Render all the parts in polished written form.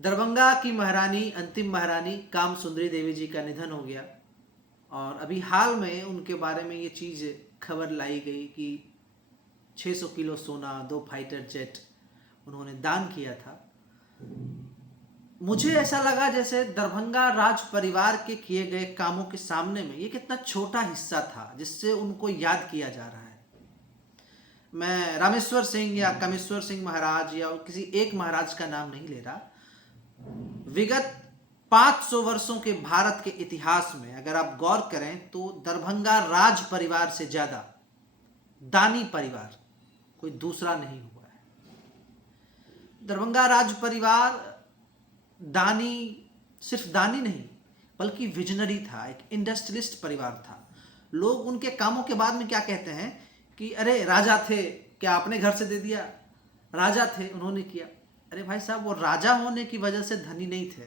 दरभंगा की महारानी, अंतिम महारानी काम सुंदरी देवी जी का निधन हो गया। और अभी हाल में उनके बारे में ये चीज़ खबर लाई गई कि 600 किलो सोना, 2 फाइटर जेट उन्होंने दान किया था। मुझे ऐसा लगा जैसे दरभंगा राज परिवार के किए गए कामों के सामने में ये कितना छोटा हिस्सा था जिससे उनको याद किया जा रहा है। मैं रामेश्वर सिंह या कामेश्वर सिंह महाराज या किसी एक महाराज का नाम नहीं ले रहा। विगत 500 वर्षों के भारत के इतिहास में अगर आप गौर करें तो दरभंगा राज परिवार से ज्यादा दानी परिवार कोई दूसरा नहीं हुआ है। दरभंगा राज परिवार दानी, सिर्फ दानी नहीं बल्कि विजनरी था, एक इंडस्ट्रियलिस्ट परिवार था। लोग उनके कामों के बाद में क्या कहते हैं कि अरे राजा थे, क्या आपने घर से दे दिया? राजा थे, उन्होंने किया। अरे भाई साहब, वो राजा होने की वजह से धनी नहीं थे,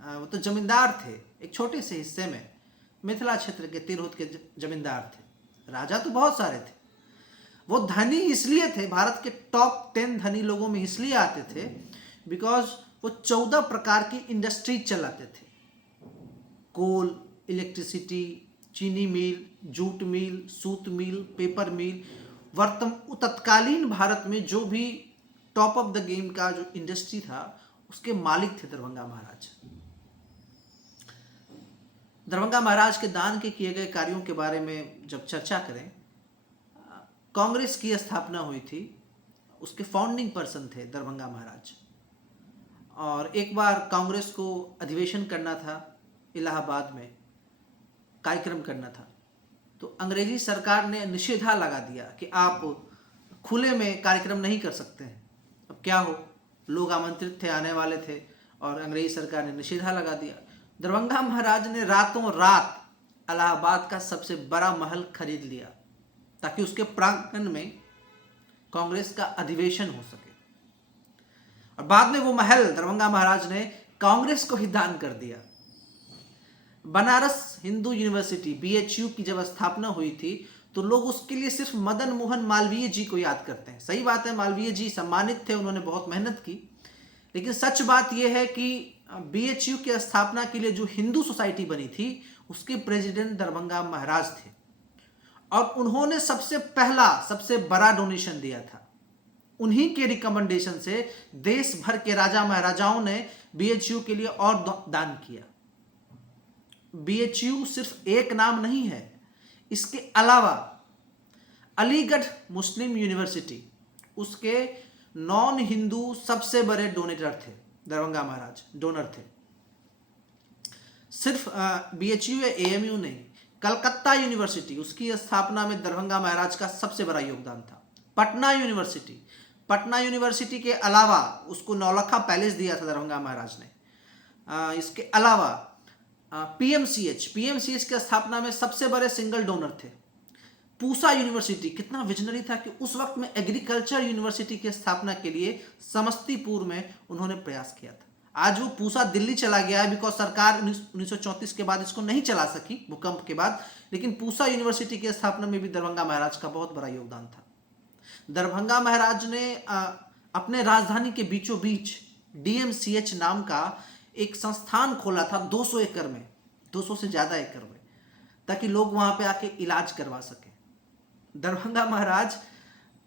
वो तो जमींदार थे। एक छोटे से हिस्से में मिथिला क्षेत्र के तिरहुत के जमींदार थे। राजा तो बहुत सारे थे। वो धनी इसलिए थे, भारत के टॉप 10 धनी लोगों में इसलिए आते थे बिकॉज वो 14 प्रकार की इंडस्ट्री चलाते थे। कोल, इलेक्ट्रिसिटी, चीनी मिल, जूट मिल, सूत मिल, पेपर मिल। तत्कालीन भारत में जो भी टॉप ऑफ द गेम का जो इंडस्ट्री था उसके मालिक थे दरभंगा महाराज। दरभंगा महाराज के दान के किए गए कार्यों के बारे में जब चर्चा करें, कांग्रेस की स्थापना हुई थी, उसके फाउंडिंग पर्सन थे दरभंगा महाराज। और एक बार कांग्रेस को अधिवेशन करना था, इलाहाबाद में कार्यक्रम करना था, तो अंग्रेजी सरकार ने निषेधा लगा दिया कि आप खुले में कार्यक्रम नहीं कर सकते हैं। अब क्या हो, लोग आमंत्रित थे, आने वाले थे, और अंग्रेजी सरकार ने निषेधा लगा दिया। दरभंगा महाराज ने रातों रात इलाहाबाद का सबसे बड़ा महल खरीद लिया ताकि उसके प्रांगण में कांग्रेस का अधिवेशन हो सके। और बाद में वो महल दरभंगा महाराज ने कांग्रेस को ही दान कर दिया। बनारस हिंदू यूनिवर्सिटी BHU की जब स्थापना हुई थी तो लोग उसके लिए सिर्फ मदन मोहन मालवीय जी को याद करते हैं। सही बात है, मालवीय जी सम्मानित थे, उन्होंने बहुत मेहनत की, लेकिन सच बात यह है कि BHU की स्थापना के लिए जो हिंदू सोसाइटी बनी थी उसके प्रेसिडेंट दरभंगा महाराज थे। और उन्होंने सबसे पहला, सबसे बड़ा डोनेशन दिया था। उन्हीं के रिकमेंडेशन से देश भर के राजा महाराजाओं ने BHU के लिए और दान किया। BHU सिर्फ एक नाम नहीं है, इसके अलावा अलीगढ़ मुस्लिम यूनिवर्सिटी, उसके नॉन हिंदू सबसे बड़े डोनेटर थे दरभंगा महाराज, डोनर थे। सिर्फ BHU या AMU नहीं, कलकत्ता यूनिवर्सिटी, उसकी स्थापना में दरभंगा महाराज का सबसे बड़ा योगदान था। पटना यूनिवर्सिटी, पटना यूनिवर्सिटी के अलावा उसको नौलखा पैलेस दिया था दरभंगा महाराज ने। इसके अलावा PMCH की स्थापना में सबसे बड़े सिंगल डोनर थे। पूसा यूनिवर्सिटी कितना विजनरी था कि उस वक्त में एग्रीकल्चर यूनिवर्सिटी की स्थापना के लिए समस्तीपुर में उन्होंने प्रयास किया था। आज वो पूसा दिल्ली चला गया है बिकॉज सरकार 1934 के बाद इसको नहीं चला सकी, भूकंप के बाद, लेकिन पूसा यूनिवर्सिटी की स्थापना में भी दरभंगा महाराज का बहुत बड़ा योगदान था। दरभंगा महाराज ने अपने राजधानी के बीचों बीच DMCH नाम का एक संस्थान खोला था 200 एकड़ में, 200 से ज्यादा एकड़ में, ताकि लोग वहां पे आके इलाज करवा सके। दरभंगा महाराज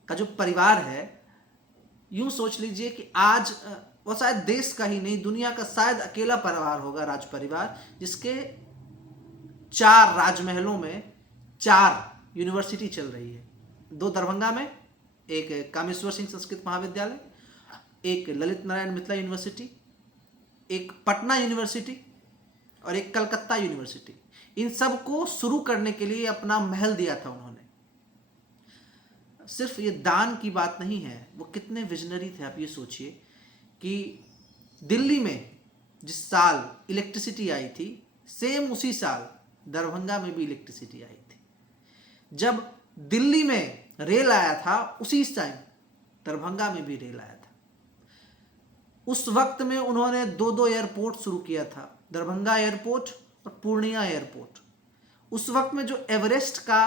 का जो परिवार है, यूं सोच लीजिए कि आज वो शायद देश का ही नहीं, दुनिया का शायद अकेला परिवार होगा, राज परिवार, जिसके 4 राजमहलों में 4 यूनिवर्सिटी चल रही है। 2 दरभंगा में, एक कामेश्वर सिंह संस्कृत महाविद्यालय, एक ललित नारायण मिथिला यूनिवर्सिटी, एक पटना यूनिवर्सिटी और एक कलकत्ता यूनिवर्सिटी। इन सब को शुरू करने के लिए अपना महल दिया था उन्होंने। सिर्फ ये दान की बात नहीं है, वो कितने विजनरी थे। आप ये सोचिए कि दिल्ली में जिस साल इलेक्ट्रिसिटी आई थी, सेम उसी साल दरभंगा में भी इलेक्ट्रिसिटी आई थी। जब दिल्ली में रेल आया था उसी टाइम दरभंगा में भी रेल आया था। उस वक्त में उन्होंने 2 एयरपोर्ट शुरू किया था, दरभंगा एयरपोर्ट और पूर्णिया एयरपोर्ट। उस वक्त में जो एवरेस्ट का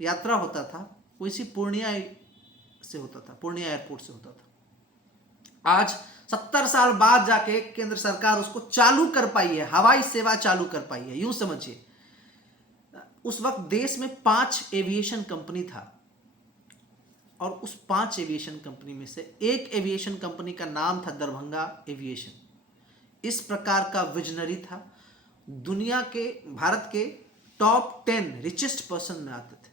यात्रा होता था वो इसी पूर्णिया से होता था, पूर्णिया एयरपोर्ट से होता था। आज 70 साल बाद जाके केंद्र सरकार उसको चालू कर पाई है, हवाई सेवा चालू कर पाई है। यूं समझिए, उस वक्त देश में 5 एविएशन कंपनी था और उस 5 एविएशन कंपनी में से एक एविएशन कंपनी का नाम था दरभंगा एविएशन। इस प्रकार का विजनरी था, दुनिया के, भारत के टॉप 10 रिचेस्ट पर्सन में आते थे।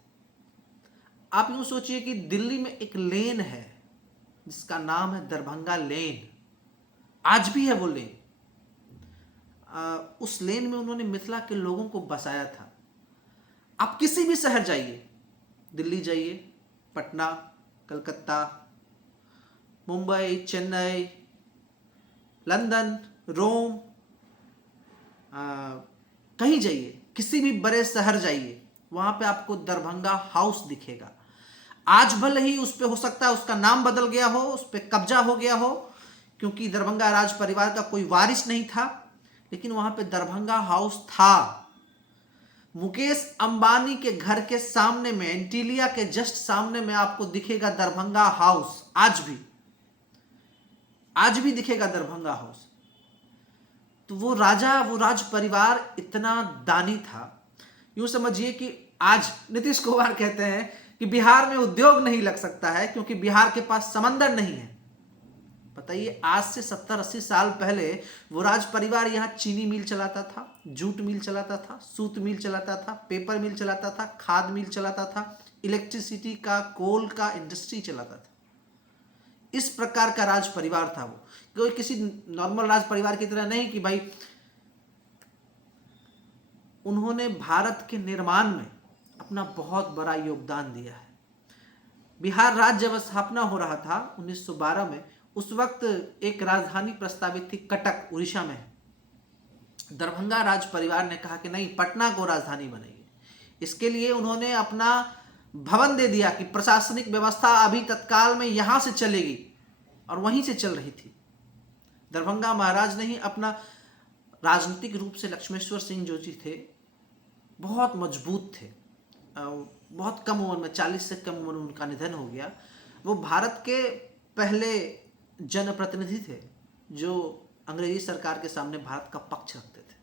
आप यूं सोचिए कि दिल्ली में एक लेन है जिसका नाम है दरभंगा लेन, आज भी है वो लेन। उस लेन में उन्होंने मिथिला के लोगों को बसाया था। आप किसी भी शहर जाइए, दिल्ली जाइए, पटना, कलकत्ता, मुंबई, चेन्नई, लंदन, रोम, कहीं जाइए, किसी भी बड़े शहर जाइए, वहां पे आपको दरभंगा हाउस दिखेगा। आज भले ही उस पे हो सकता है उसका नाम बदल गया हो, उस पे कब्जा हो गया हो, क्योंकि दरभंगा राज परिवार का कोई वारिस नहीं था, लेकिन वहां पे दरभंगा हाउस था। मुकेश अंबानी के घर के सामने में, एंटीलिया के जस्ट सामने में आपको दिखेगा दरभंगा हाउस। आज भी दिखेगा दरभंगा हाउस। तो वो राज परिवार इतना दानी था। यूं समझिए कि आज नीतीश कुमार कहते हैं कि बिहार में उद्योग नहीं लग सकता है क्योंकि बिहार के पास समंदर नहीं है। बताइए, आज से 70-80 साल पहले वो राज परिवार यहाँ चीनी मिल चलाता था, जूट मिल चलाता था, सूत मिल चलाता था, पेपर मिल चलाता था, खाद मिल चलाता था, इलेक्ट्रिसिटी का, कोल का इंडस्ट्री चलाता था। इस प्रकार का राज परिवार था वो। कोई किसी नॉर्मल राज परिवार की तरह नहीं कि भाई उन्होंने भारत के निर्माण में अपना बहुत बड़ा योगदान दिया है। बिहार राज्य जब स्थापना हो रहा था 1912 में, उस वक्त एक राजधानी प्रस्तावित थी कटक, उड़ीसा में। दरभंगा राज परिवार ने कहा कि नहीं, पटना को राजधानी बनेगी। इसके लिए उन्होंने अपना भवन दे दिया कि प्रशासनिक व्यवस्था अभी तत्काल में यहां से चलेगी, और वहीं से चल रही थी। दरभंगा महाराज ने ही अपना राजनीतिक रूप से, लक्ष्मेश्वर सिंह जो जी थे, बहुत मजबूत थे। बहुत कम उम्र में, 40 से कम उम्र में उनका निधन हो गया। वो भारत के पहले जनप्रतिनिधि थे जो अंग्रेजी सरकार के सामने भारत का पक्ष रखते थे।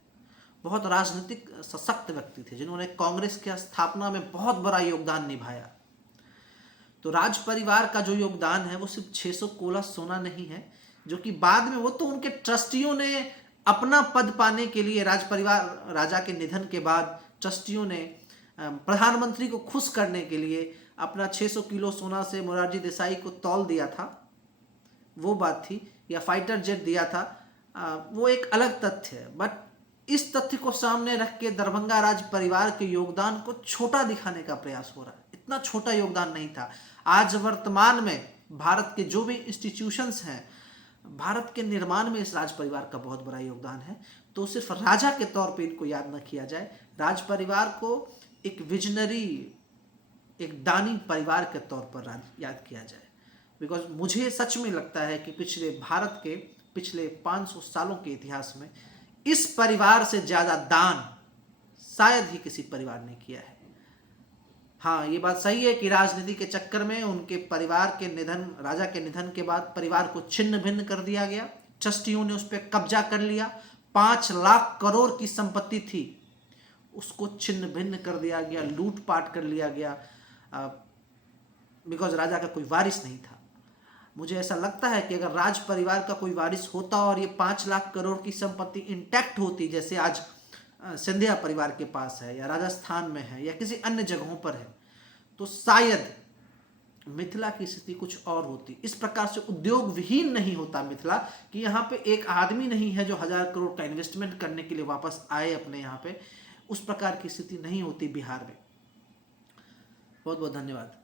बहुत राजनीतिक सशक्त व्यक्ति थे जिन्होंने कांग्रेस की स्थापना में बहुत बड़ा योगदान निभाया। तो राज परिवार का जो योगदान है वो सिर्फ 600 कोला सोना नहीं है, जो कि बाद में, वो तो उनके ट्रस्टियों ने अपना पद पाने के लिए, राज परिवार, राजा के निधन के बाद ट्रस्टियों ने प्रधानमंत्री को खुश करने के लिए अपना 600 किलो सोना से मोरारजी देसाई को तौल दिया था, वो बात थी, या फाइटर जेट दिया था, वो एक अलग तथ्य है। बट इस तथ्य को सामने रख के दरभंगा राज परिवार के योगदान को छोटा दिखाने का प्रयास हो रहा है। इतना छोटा योगदान नहीं था। आज वर्तमान में भारत के जो भी इंस्टीट्यूशंस हैं, भारत के निर्माण में इस राज परिवार का बहुत बड़ा योगदान है। तो सिर्फ राजा के तौर पे इनको याद न किया जाए, राज परिवार को एक विजनरी, एक दानी परिवार के तौर पर याद किया जाए। बिकॉज मुझे सच में लगता है कि भारत के पिछले 500 सालों के इतिहास में इस परिवार से ज्यादा दान शायद ही किसी परिवार ने किया है। हाँ, ये बात सही है कि राजनीति के चक्कर में उनके परिवार के निधन, राजा के निधन के बाद परिवार को छिन्न भिन्न कर दिया गया, ट्रस्टियों ने उस पर कब्जा कर लिया। 5 लाख करोड़ की संपत्ति थी, उसको छिन्न भिन्न कर दिया गया, लूटपाट कर लिया गया, बिकॉज राजा का कोई वारिस नहीं था। मुझे ऐसा लगता है कि अगर राज परिवार का कोई वारिस होता और ये 5 लाख करोड़ की संपत्ति इंटैक्ट होती, जैसे आज सिंधिया परिवार के पास है, या राजस्थान में है, या किसी अन्य जगहों पर है, तो शायद मिथिला की स्थिति कुछ और होती। इस प्रकार से उद्योग विहीन नहीं होता मिथिला, कि यहाँ पे एक आदमी नहीं है जो 1000 करोड़ का इन्वेस्टमेंट करने के लिए वापस आए अपने यहाँ पे। उस प्रकार की स्थिति नहीं होती बिहार में। बहुत बहुत धन्यवाद।